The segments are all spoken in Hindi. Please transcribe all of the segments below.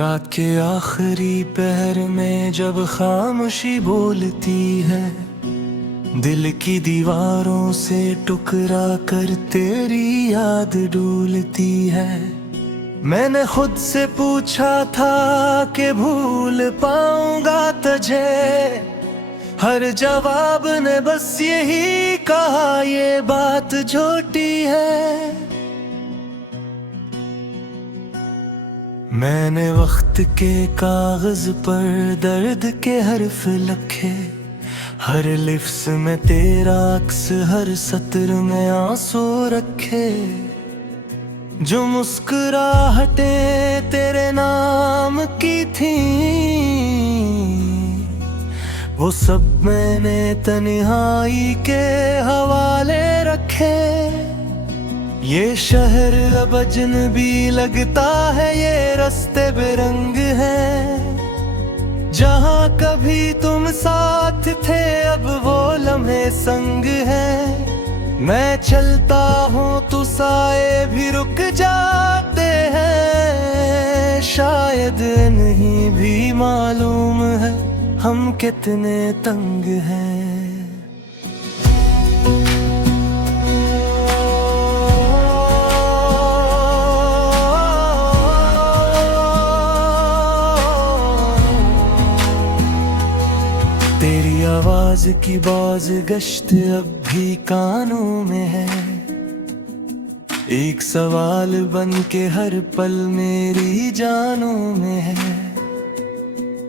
रात के आखिरी पहर में जब खामोशी बोलती है, दिल की दीवारों से टुकरा कर तेरी याद डूलती है। मैंने खुद से पूछा था कि भूल पाऊंगा तुझे, हर जवाब ने बस यही कहा ये बात झूठी है। मैंने वक्त के कागज पर दर्द के हर्फ लिखे, हर लिफ्स में तेरा अक्स, हर सत्र में आंसू रखे। जो मुस्कुराहटें तेरे नाम की थी, वो सब मैंने तन्हाई के हवाले रखे। ये शहर अब अजनबी लगता है, ये रास्ते बेरंग हैं। जहाँ कभी तुम साथ थे अब वो लम्हे संग हैं। मैं चलता हूँ तो साए भी रुक जाते हैं, शायद नहीं भी मालूम है हम कितने तंग हैं। तेरी आवाज की बाज गश्त अब भी कानों में है, एक सवाल बन के हर पल मेरी जानों में है।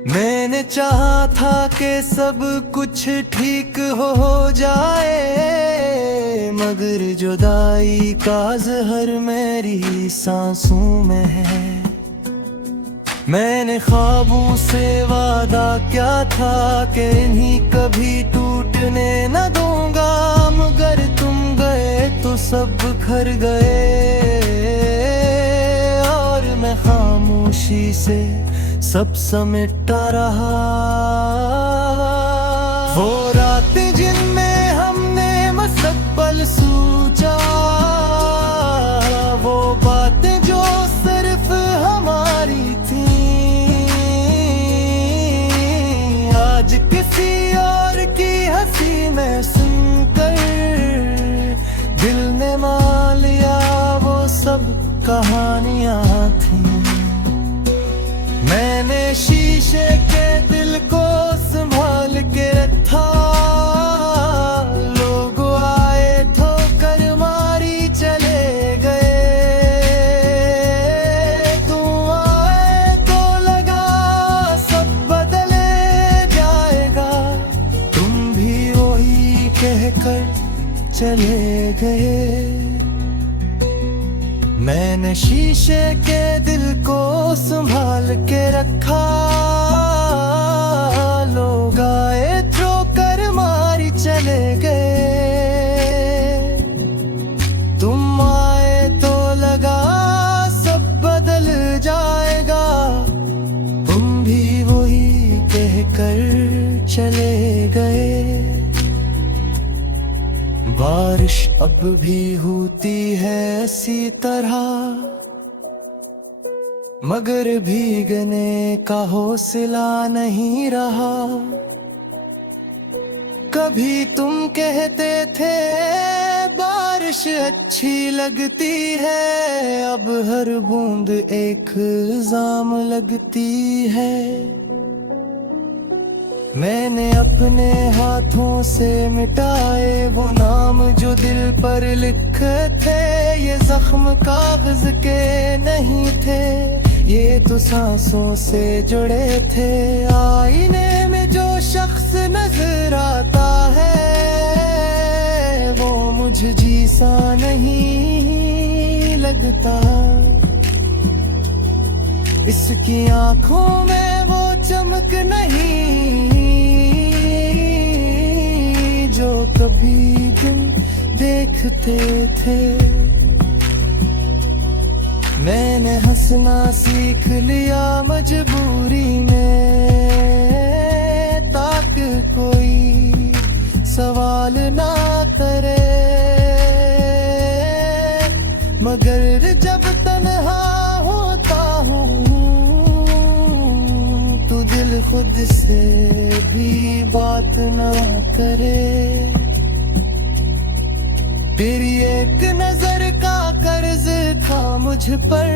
मैंने चाहा था कि सब कुछ ठीक हो जाए, मगर जुदाई का ज़हर मेरी सांसों में है। मैंने ख्वाबों से वादा क्या था कि इन्हीं कभी टूटने न दूंगा, मगर तुम गए तो सब घर गए और मैं खामोशी से सब समेटता रहा। वो रातें जिनमें हमने मुस्तकबिल सोचा, वो बातें जो सिर्फ हमारी थी, आज किसी और की हंसी में सुनकर दिल ने मान लिया वो सब कहानियां थी। मैंने शीशे के दिल को संभाल के रखा, लोग आए ठोकर मारी चले गए। तुम आए तो लगा सब बदले जाएगा, तुम भी वही कहकर चले गए। मैंने शीशे के दिल को संभाल के रखा, लोग आए ठोकर मारी चले गए। तुम आए तो लगा सब बदल जाएगा, तुम भी वही कहकर चले गए। बारिश अब भी होती है इसी तरह, मगर भीगने का हौसला नहीं रहा। कभी तुम कहते थे बारिश अच्छी लगती है, अब हर बूंद एक इल्जाम लगती है। मैंने अपने हाथों से मिटाए वो नाम जो दिल पर लिखे थे, ये जख्म कागज के नहीं थे, ये तो सांसों से जुड़े थे। आईने में जो शख्स नजर आता है, वो मुझे जैसा नहीं लगता। इसकी आंखों में वो चमक नहीं जो कभी तुम देखते थे। मैंने हंसना सीख लिया मजबूरी में, ताकि कोई सवाल ना करे। मगर जब तन्हा होता हूँ खुद से भी बात ना करे। तेरी एक नजर का कर्ज था मुझ पर,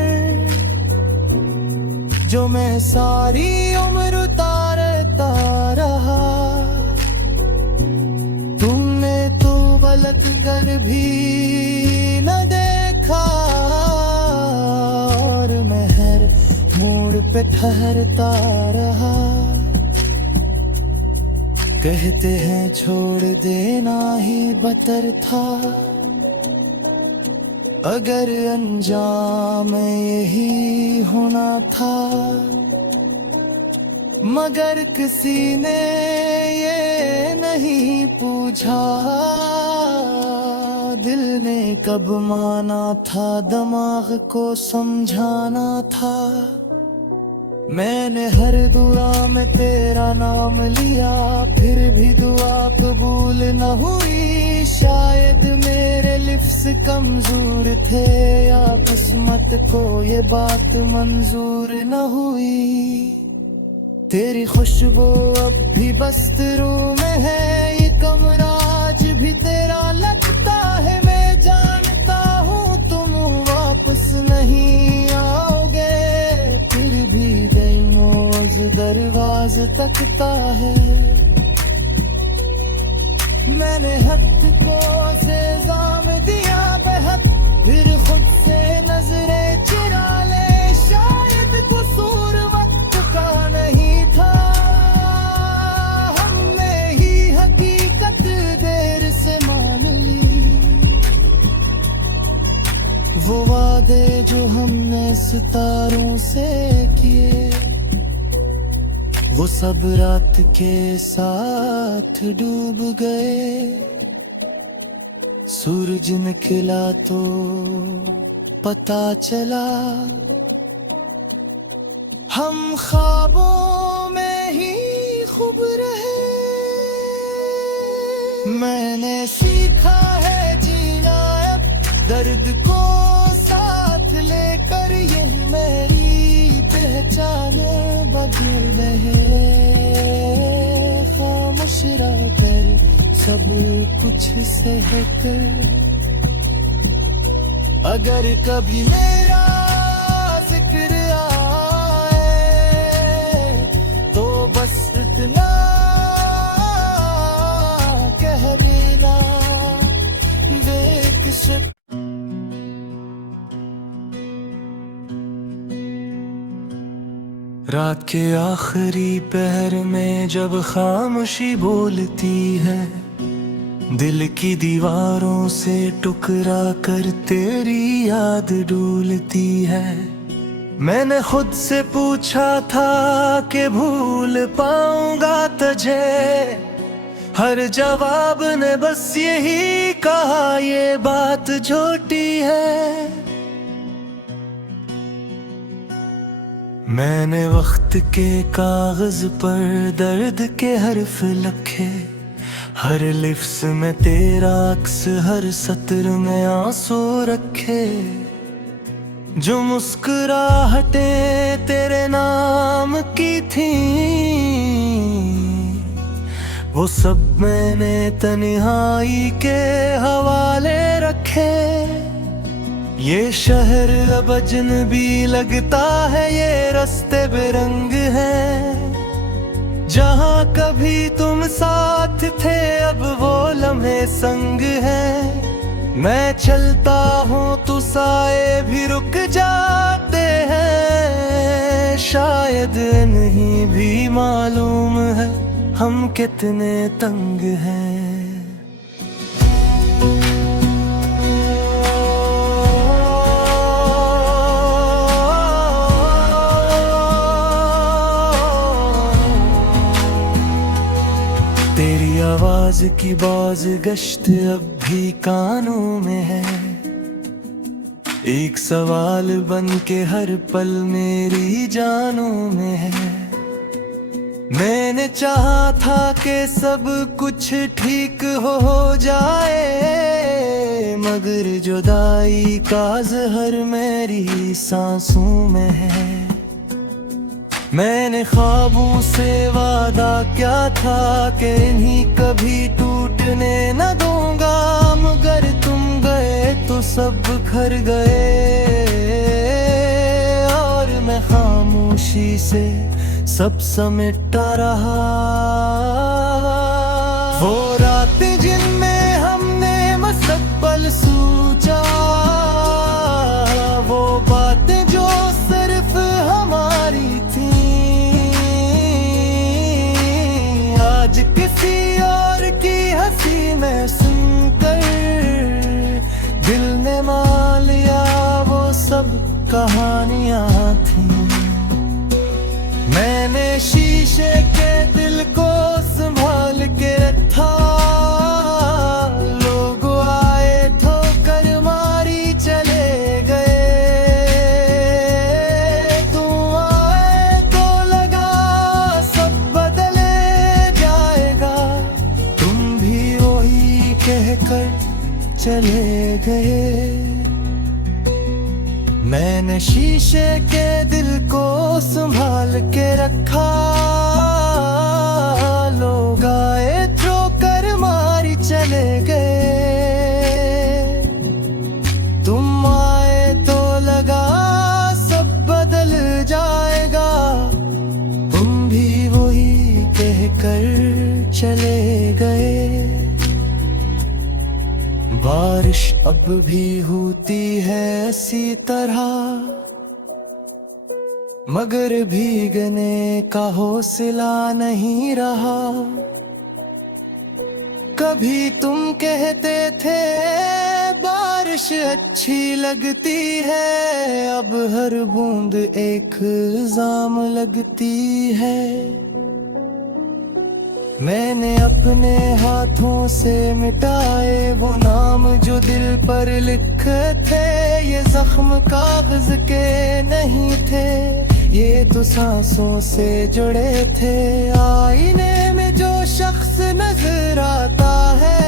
जो मैं सारी उम्र उतारता रहा। तुमने तो गलत कर भी न देखा, और मैं हर मोड़ पे ठहरता रहा। कहते हैं छोड़ देना ही बतर था, अगर अंजाम यही होना था। मगर किसी ने ये नहीं पूछा, दिल ने कब माना था, दिमाग को समझाना था। मैंने हर दुआ में तेरा नाम लिया, फिर भी दुआ कबूल न हुई। शायद मेरे लिप्स कमजोर थे, या किस्मत को ये बात मंजूर न हुई। तेरी खुशबू अब भी बस्तरों में है, ये कमरा आज भी तेरा लगता है। मैं जानता हूँ तुम वापस नहीं आओगे, फिर भी दिलमोज दरवाज़ तकता है। मैंने हद को सेज़ाम दिया बेहद, फिर खुद से नजरें चुरा ले। शायद कसूर वक्त का नहीं था, हमने ही हकीकत देर से मान ली। वो वादे जो हमने सितारों से किए, वो सब रात के साथ डूब गए। सूरज निकला तो पता चला, हम ख्वाबों में ही खूब रहे। मैंने सीखा है जीना अब दर्द को साथ लेकर, यही मेरी पहचान बदल रहे। खामोश रहकर सब कुछ सह कर, अगर कभी मेरा जिक्र आए तो बस इतना कह देना, बेकशफ। रात के आखिरी पहर में जब खामोशी बोलती है, दिल की दीवारों से टुकरा कर तेरी याद डूलती है। मैंने खुद से पूछा था कि भूल पाऊंगा तुझे, हर जवाब ने बस यही कहा, ये बात झूठी है। मैंने वक्त के कागज पर दर्द के हर्फ लिखे, हर लिफ्स में तेरा अक्स, हर सत्र में आंसू रखे। जो मुस्कुराहटें तेरे नाम की थी, वो सब मैंने तन्हाई के हवाले रखे। ये शहर अब अजनबी लगता है, ये रास्ते बेरंग हैं। जहाँ कभी तुम साथ थे अब वो लम्हे संग हैं। मैं चलता हूँ तो साए भी रुक जाते हैं, शायद नहीं भी मालूम है हम कितने तंग हैं। तेरी आवाज की बाज गश्त अब भी कानों में है, एक सवाल बन के हर पल मेरी जानों में है। मैंने चाहा था कि सब कुछ ठीक हो जाए, मगर जुदाई का ज़हर मेरी सांसों में है। मैंने ख्वाबों से वादा क्या था कि इन्हीं कभी टूटने न दूंगा, मगर तुम गए तो सब बिखर गए और मैं खामोशी से सब समेटता रहा। वो रातें जिनमें हमने मुस्तकबिल सोचा, वो बातें जो सिर्फ हमारी थी, आज किसी और की हंसी में सुनकर दिल ने मान लिया वो सब कहानियां थी। मैंने शीशे के दिल को संभाल के रखा, लोग आए ठोकर मारी चले गए, तुम आए तो लगा सब बदले जाएगा, तुम भी वही कहकर चले गए। मैंने शीशे के दिल को संभाल के रखा, लोग आए ठोकर मारी चले गए, तुम आए तो लगा सब बदल जाएगा, तुम भी वही कहकर चले गए। बारिश अब भी होती है इसी तरह, मगर भीगने का हौसला नहीं रहा। कभी तुम कहते थे बारिश अच्छी लगती है, अब हर बूंद एक इल्जाम लगती है। मैंने अपने हाथों से मिटाए वो नाम जो दिल पर लिखे थे, ये जख्म कागज के नहीं थे, ये तो सांसों से जुड़े थे। आईने में जो शख्स नजर आता है,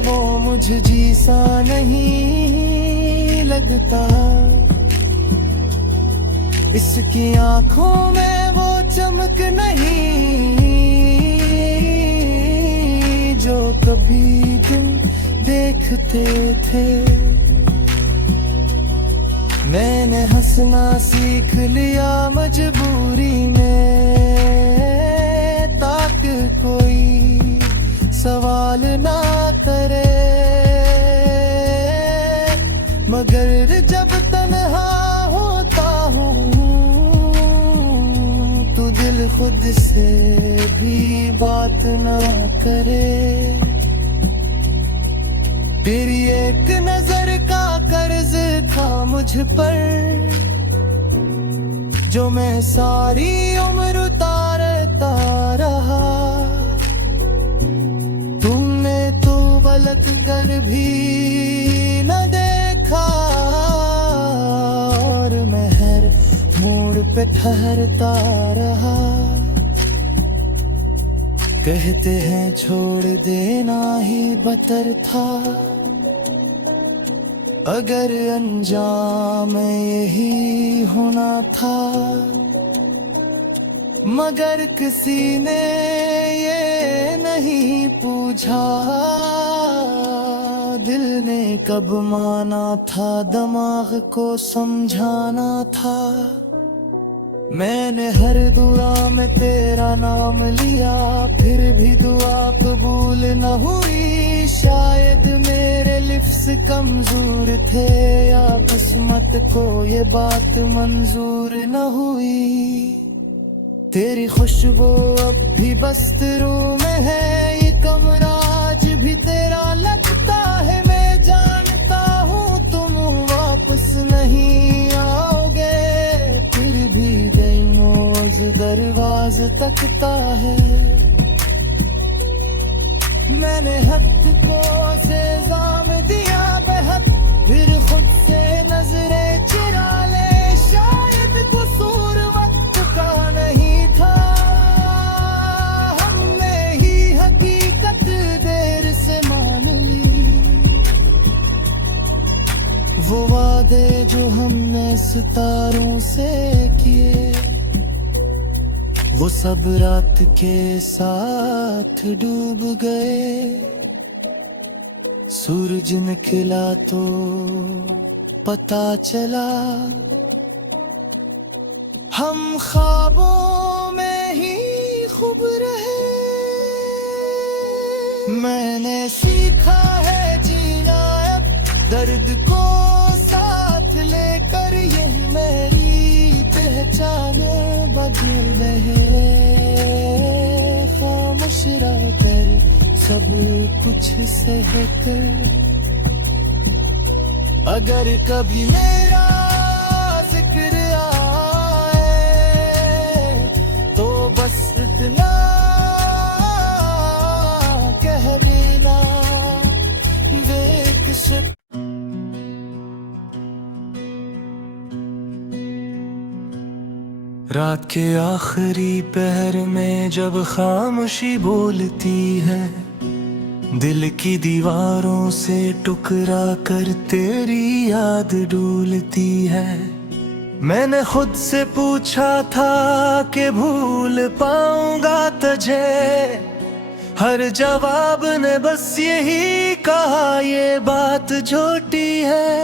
वो मुझ जैसा नहीं लगता, इसकी आंखों में वो चमक नहीं जो कभी तुम देखते थे। मैंने हंसना सीख लिया मजबूरी में, ताकि कोई सवाल ना करे, मगर जब तन्हा होता हूँ तो दिल खुद से भी बात ना करे। तेरी एक नजर का कर्ज था मुझ पर, जो मैं सारी उम्र उतारता रहा। तुमने तो पलट कर भी न देखा, और मैं हर मोड़ पे ठहरता रहा। कहते हैं छोड़ देना ही बतर था, अगर अंजाम यही होना था, मगर किसी ने ये नहीं पूछा, दिल ने कब माना था, दिमाग को समझाना था। मैंने हर दुआ में तेरा नाम लिया, फिर भी दुआ कबूल न हुई। शायद मेरे लिफ्स कमजोर थे, या किस्मत को ये बात मंजूर न हुई। तेरी खुशबू अब भी बस्तरों में है, ये कमरा आज भी तेरा लगता है। मैं जानता हूँ तुम वापस नहीं आओगे, फिर भी दिल मौज दरवाज़ तकता है। मैंने हद को सेज़ाम दिया बेहद, फिर खुद से नजरें चुरा ले। शायद कसूर वक्त का नहीं था, हमने ही हकीकत देर से मान ली। वो वादे जो हमने सितारों से किए, वो सब रात के साथ डूब गए। सूरज निकला तो पता चला हम ख्वाबों में ही खूब रहे। मैंने सीखा है जीना अब दर्द को साथ लेकर, यही मेरी पहचान बदल रहे। खामोश रहकर सब कुछ सह कर, अगर कभी मेरा जिक्र आए तो बस इतना कह देना बेकसुर। रात के आखिरी पहर में जब खामोशी बोलती है, दिल की दीवारों से टुकरा कर तेरी याद डूलती है। मैंने खुद से पूछा था कि भूल पाऊंगा तुझे, हर जवाब ने बस यही कहा ये बात झूठी है।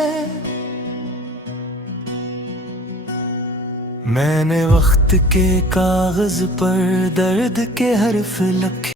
मैंने वक्त के कागज पर दर्द के हर्फ लिखे।